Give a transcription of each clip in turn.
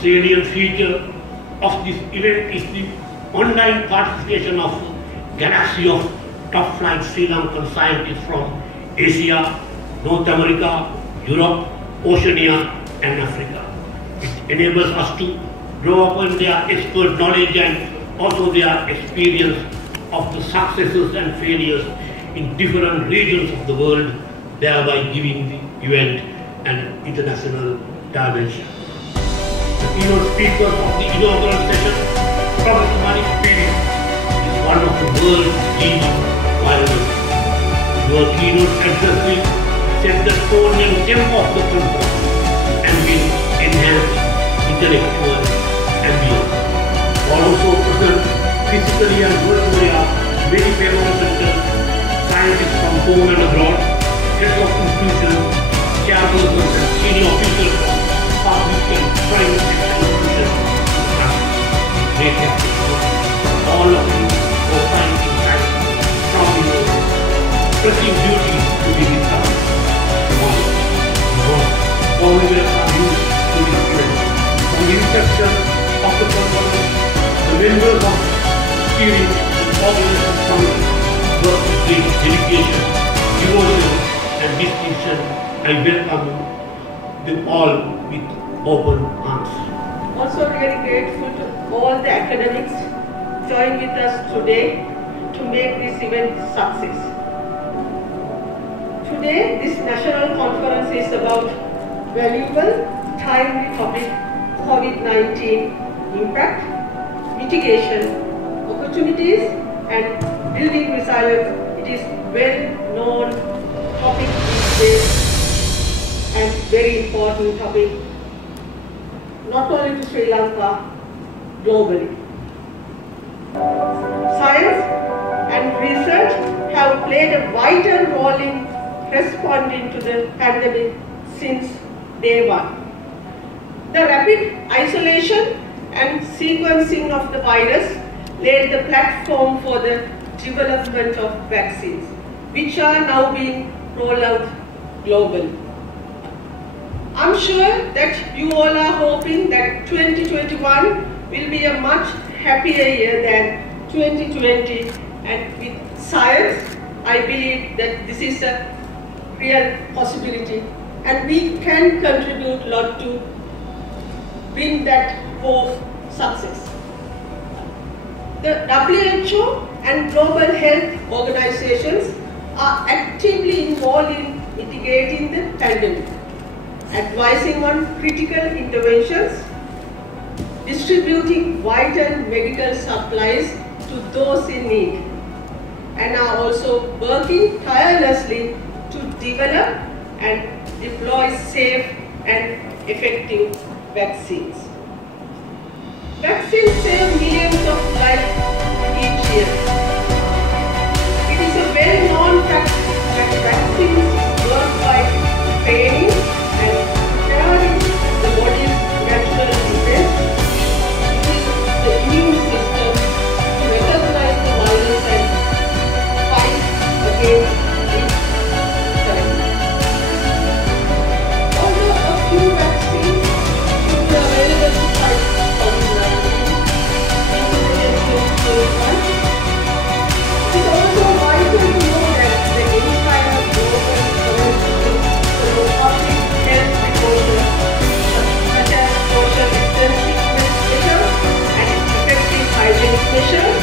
salient feature of this event is the online participation of a galaxy of top-flight Sri Lankan scientists from Asia, North America, Europe, Oceania and Africa. It enables us to draw upon their expert knowledge and also their experience of the successes and failures in different regions of the world, thereby giving the event an international dimension. The keynote speaker of the inaugural session, Professor Malik Peiris, is one of the world's leading virologists. Your keynote address will set the tone and tempo of the conference and will enhance intellectual ambience. Also present physically and virtually are many famous mentors, scientists from home and abroad, heads of institutions, chairpersons and senior officials from public and private institutions. Great thanks all of you for finding time from your pressing duties to be with us. All we welcome you to this event. From the inception of the conference, the members of steering and organization committee work with great dedication, devotion and distinction. I welcome them all with open arms. Also really grateful to all the academics joined with us today to make this event success. Today, this national conference is about valuable, timely topic, COVID-19 impact, mitigation, opportunities and building resilience. It is well-known topic these days and very important topic, not only to Sri Lanka, globally. Science and research have played a vital role in responding to the pandemic since day one. The rapid isolation and sequencing of the virus laid the platform for the development of vaccines, which are now being rolled out globally. I'm sure that you all are hoping that 2021 will be a much happier year than 2020, and with science, I believe that this is a real possibility and we can contribute a lot to bring that hope success. The WHO and global health organizations are actively involved in mitigating the pandemic, advising on critical interventions, distributing vital medical supplies to those in need, and are also working tirelessly to develop and deploy safe and effective vaccines. Vaccines save millions of lives each year. It is a well-known fact that vaccines work by training and preparing the body's natural defense, which is the immune system, to recognize the virus and fight against its threat. Although a few vaccines should be available to fight COVID-19 in 2021, it is also vital to know that the entire global community follow public health precautions such as social distancing measures and effective hygienic measures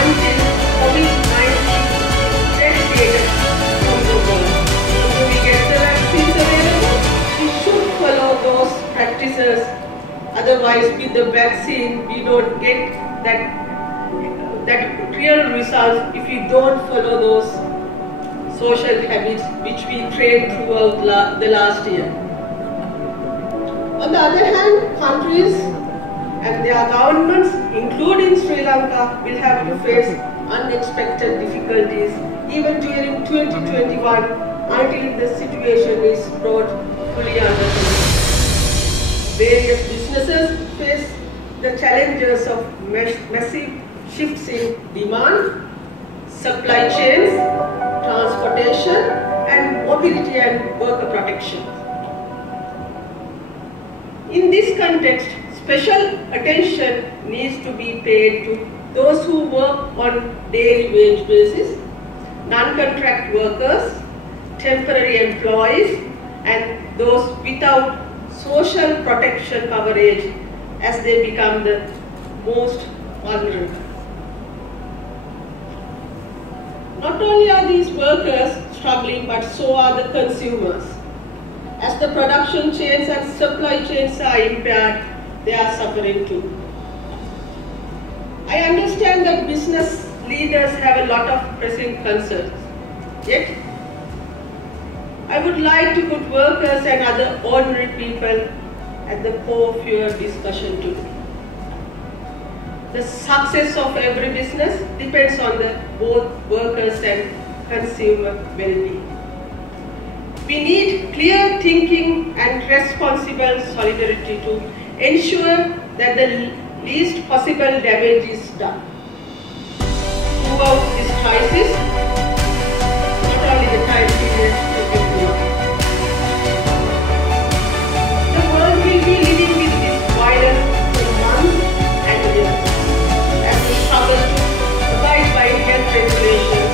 until COVID-19 is eradicated Otherwise, with the vaccine, we don't get that real results if we don't follow those social habits which we trained throughout the last year. On the other hand, countries and their governments, including Sri Lanka, will have to face unexpected difficulties even during 2021 until the situation is brought fully under control. Various businesses face the challenges of massive shifts in demand, supply chains, transportation, and mobility and worker protection. In this context, special attention needs to be paid to those who work on daily wage basis, non-contract workers, temporary employees, and those without social protection coverage as they become the most vulnerable. Not only are these workers struggling, but so are the consumers. As the production chains and supply chains are impaired, they are suffering too. I understand that business leaders have a lot of pressing concerns. Yet, I would like to put workers and other ordinary people at the core of your discussion too. The success of every business depends on both workers and consumer well-being. We need clear thinking and responsible solidarity to ensure that the least possible damage is done. Throughout this crisis, not only the time period to endure. The world will be living with this virus for months and years as we struggle to abide by health regulations.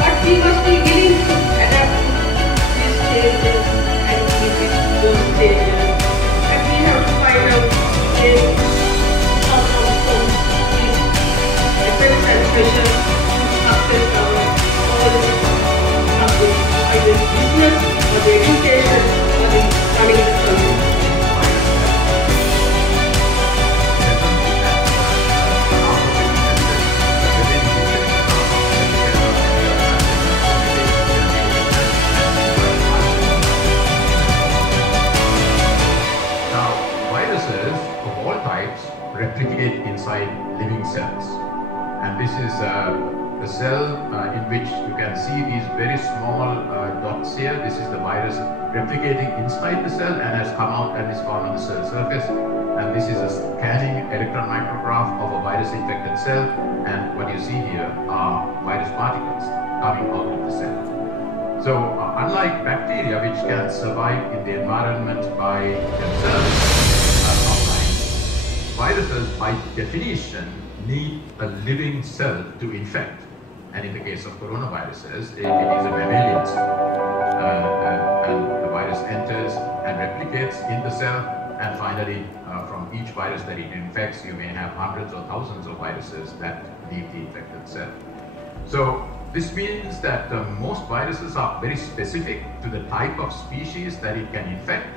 But we must be willing to adapt to these changes and keep it those changes. And we have to find out ways to come from these effects and pressures to access our either business or the education or the running the community. Replicate inside living cells, and this is the cell in which you can see these very small dots here. This is the virus replicating inside the cell and has come out and is found on the cell surface. And this is a scanning electron micrograph of a virus-infected cell, and what you see here are virus particles coming out of the cell. So unlike bacteria, which can survive in the environment by themselves, viruses, by definition, need a living cell to infect. And in the case of coronaviruses, it is a mammalian cell. And the virus enters and replicates in the cell. And finally, from each virus that it infects, you may have hundreds or thousands of viruses that leave the infected cell. So this means that most viruses are very specific to the type of species that it can infect.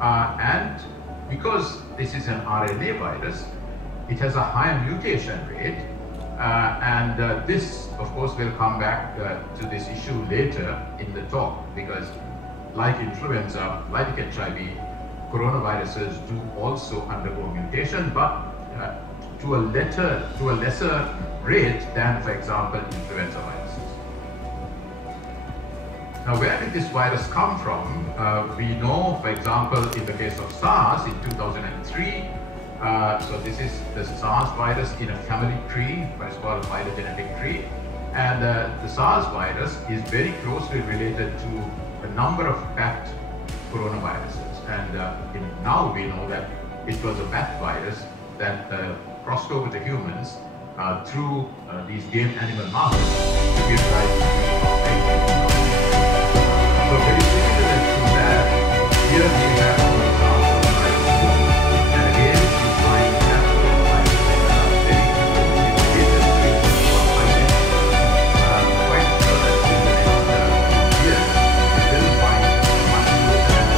And because this is an RNA virus, it has a higher mutation rate, and this, of course, will come back to this issue later in the talk, because like influenza, like HIV, coronaviruses do also undergo mutation, but to a lesser rate than, for example, influenza viruses. Now, where did this virus come from? We know, for example, in the case of SARS in 2003, so this is the SARS virus in a family tree, it's called a phylogenetic tree. And the SARS virus is very closely related to a number of bat coronaviruses. And now we know that it was a bat virus that crossed over to humans through these game animal models to give rise to the. So very similar to that, here we have, for example, and again you find that coronavirus that are very closely related to quite sure that in the next years we will find much more than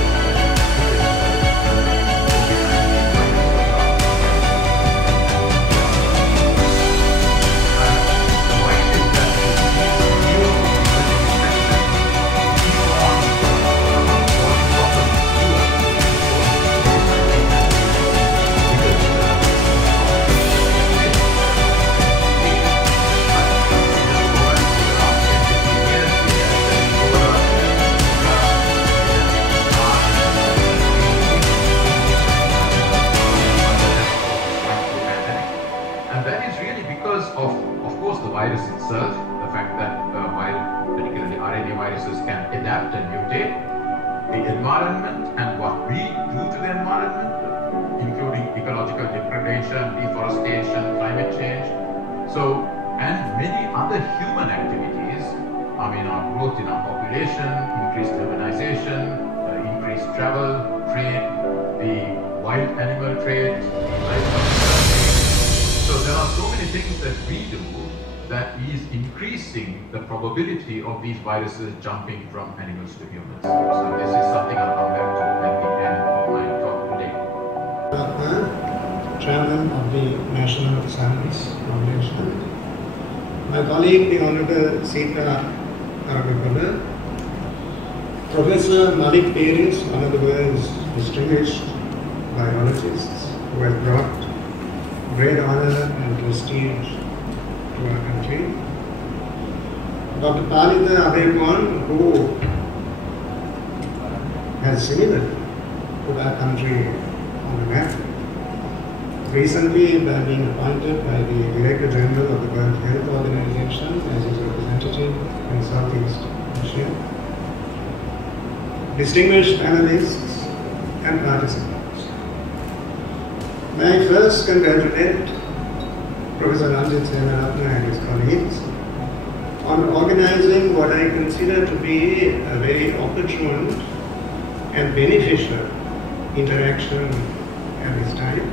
virus itself, the fact that particularly RNA viruses can adapt and mutate, the environment and what we do to the environment, including ecological degradation, deforestation, climate change, and many other human activities. I mean, our growth in our population, increased urbanization, increased travel, trade, the wild animal trade, the livestock trade. So there are so many things that we do that is increasing the probability of these viruses jumping from animals to humans. So this is something I'll come back to at the end of my talk today. The chairman of the National Science Foundation, my colleague, the Honorable Seetrha Arambepola, Professor Malik Peiris, one of the world's distinguished virologists who has brought great honor and prestige to our country, Dr. Seetrha Arambepola, who has similar put our country on the map, recently being appointed by the Director General of the World Health Organization as his representative in Southeast Asia, distinguished panelists and participants. May I first congratulate Professor Senaratne and his colleagues on organizing what I consider to be a very opportune and beneficial interaction at this time.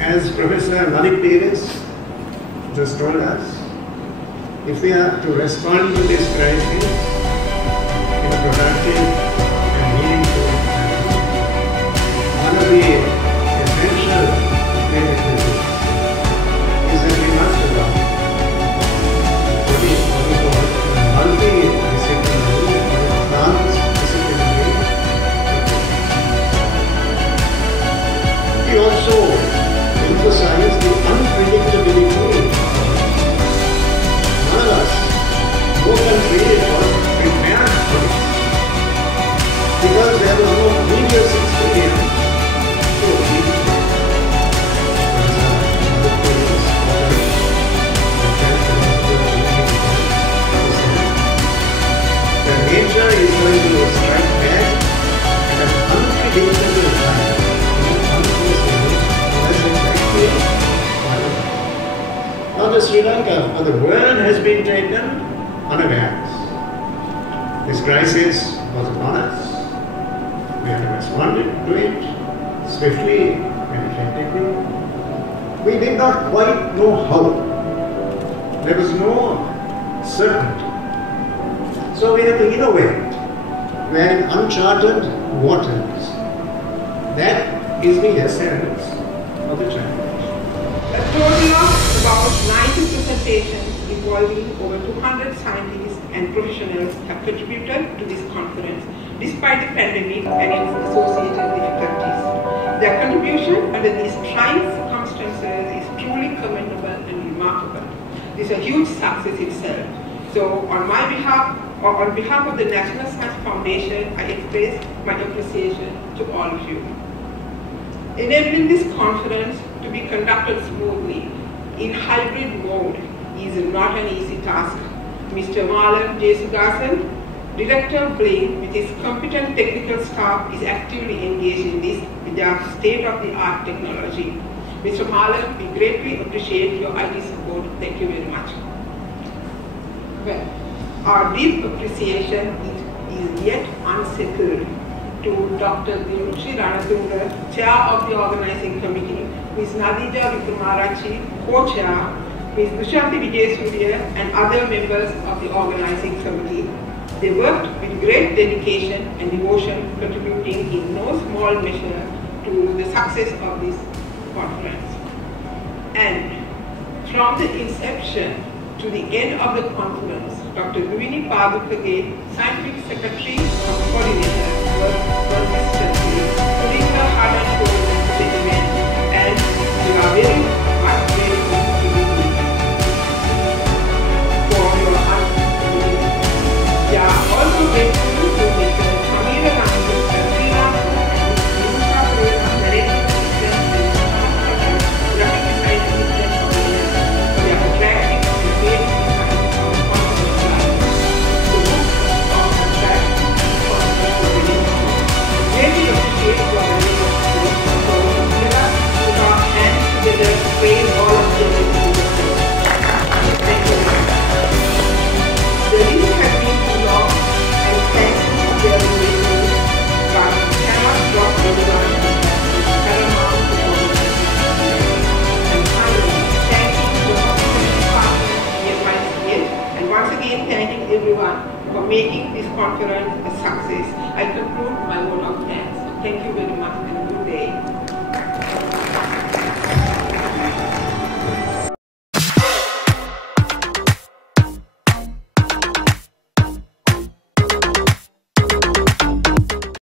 As Professor Malik Peiris just told us, if we are to respond to this crisis in a productive and meaningful manner, one of the essential prerequisites is that we must adopt what is called a multidisciplinary or transdisciplinary approach. We also emphasize the unpredictability. None of us, no country was prepared for this because there was no previous experience to achieve. The nature is going to strike back at an unpredictable time. Not just Sri Lanka, but the world has been taken unawares. This crisis was upon us. We have responded to it swiftly and effectively. We did not quite know how. There was no certainty. So we had to innovate. We are in uncharted waters. That is the essence of the challenge. A total of about 90 presentations involving over 200 scientists and professionals have contributed to this conference despite the pandemic and its associated difficulties. Their contribution under these trying circumstances is truly commendable and remarkable. This is a huge success itself. So on my behalf, or on behalf of the National Science Foundation, I express my appreciation to all of you. Enabling this conference to be conducted smoothly in hybrid mode is not an easy task. Mr. Malan J. Sugasan, Director of BLINK, with his competent technical staff, is actively engaged in this with their state-of-the-art technology. Mr. Malan, we greatly appreciate your IT support. Thank you very much. Well, our deep appreciation is yet unsettled to Dr. Dimitri Ranatunga, Chair of the Organizing Committee, Ms. Nadija Vikramaratchi, Co-Chair, Ms. Dushanti Vijayasuriya, and other members of the Organizing Committee. They worked with great dedication and devotion, contributing in no small measure to the success of this conference. And from the inception to the end of the conference, Dr. Guvini Padukage, Scientific Secretary and Coordinator, worked consistently, putting her heart and soul into the event, and we are very much grateful to you for your heart. We are also grateful to Mr. Samira Rangu, Sri Lanka, and Ms. Nimsa Prema, Director of Systems and Graphic Design Systems for their everyone for making this conference a success. I conclude my word of thanks. Thank you very much and good day.